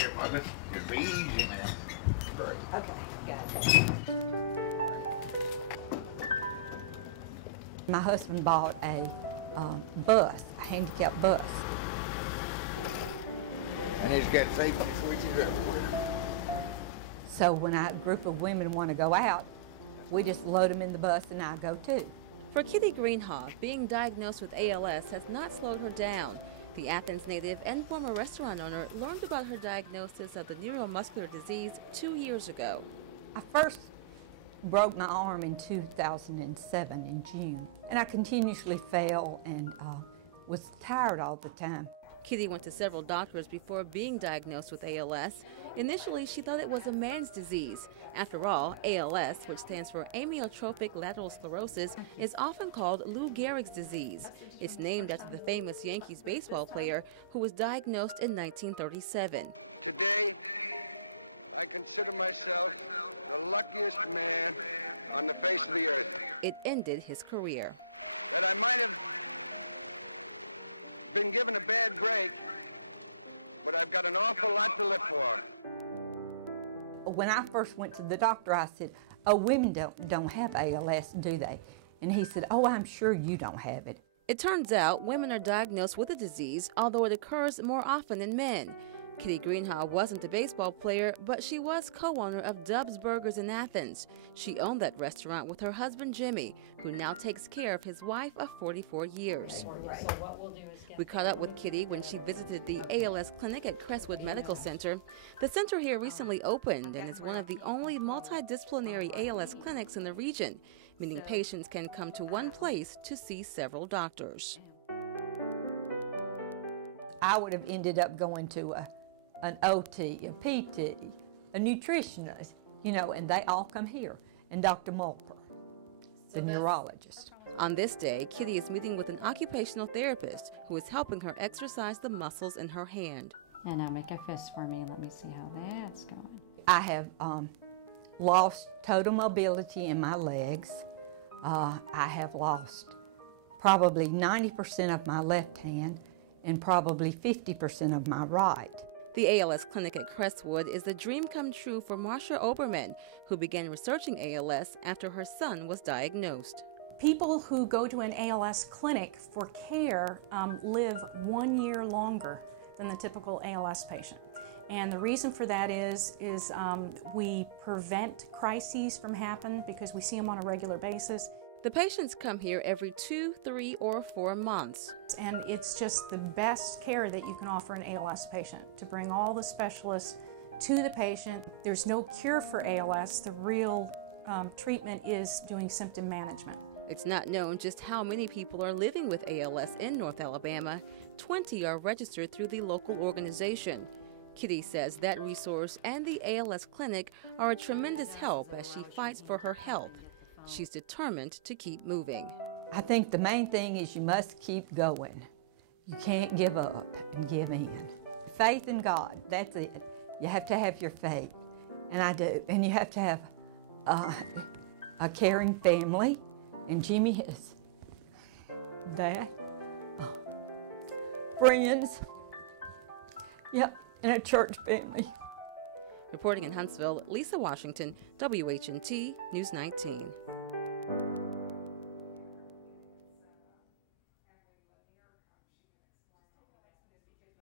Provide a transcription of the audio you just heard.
here, mother. Just be easy now. Great. Okay, got it. My husband bought a bus, a handicap bus. And it's got safety switches everywhere. So when a group of women want to go out, we just load them in the bus and I go too. For Kitty Greenhaw, being diagnosed with ALS has not slowed her down. The Athens native and former restaurant owner learned about her diagnosis of the neuromuscular disease 2 years ago. I first broke my arm in 2007 in June, and I continuously fell and was tired all the time. Kitty went to several doctors before being diagnosed with ALS. Initially, she thought it was a man's disease. After all, ALS, which stands for amyotrophic lateral sclerosis, is often called Lou Gehrig's disease. It's named after the famous Yankees baseball player who was diagnosed in 1937. Today, I consider myself the luckiest man on the face of the earth. It ended his career. That I might have been given a bad break, but I've got an awful lot to live for. When I first went to the doctor, I said, "Oh, women don't have ALS, do they?" And he said, "Oh, I'm sure you don't have it." It turns out women are diagnosed with the disease, although it occurs more often in men. Kitty Greenhaw wasn't a baseball player, but she was co-owner of Dub's Burgers in Athens. She owned that restaurant with her husband Jimmy, who now takes care of his wife of 44 years. We caught up with Kitty when she visited the ALS Clinic at Crestwood Medical Center. The center here recently opened and is one of the only multidisciplinary ALS clinics in the region, meaning patients can come to one place to see several doctors. I would have ended up going to an OT, a PT, a nutritionist, you know, and they all come here, and Dr. Mulper, the neurologist. On this day, Kitty is meeting with an occupational therapist who is helping her exercise the muscles in her hand. And now make a fist for me and let me see how that's going. I have lost total mobility in my legs. I have lost probably 90% of my left hand and probably 50% of my right. The ALS Clinic at Crestwood is the dream come true for Marsha Oberman, who began researching ALS after her son was diagnosed. People who go to an ALS clinic for care live 1 year longer than the typical ALS patient. And the reason for that is we prevent crises from happening because we see them on a regular basis. The patients come here every 2, 3, or 4 months. And it's just the best care that you can offer an ALS patient, to bring all the specialists to the patient. There's no cure for ALS. The real treatment is doing symptom management. It's not known just how many people are living with ALS in North Alabama. 20 are registered through the local organization. Kitty says that resource and the ALS Clinic are a tremendous help as she fights for her health. She's determined to keep moving. I think the main thing is you must keep going. You can't give up and give in. Faith in God, that's it. You have to have your faith, and I do. And you have to have a caring family, and Jimmy is that. Friends, yep, and a church family. Reporting in Huntsville, Lisa Washington, WHNT News 19.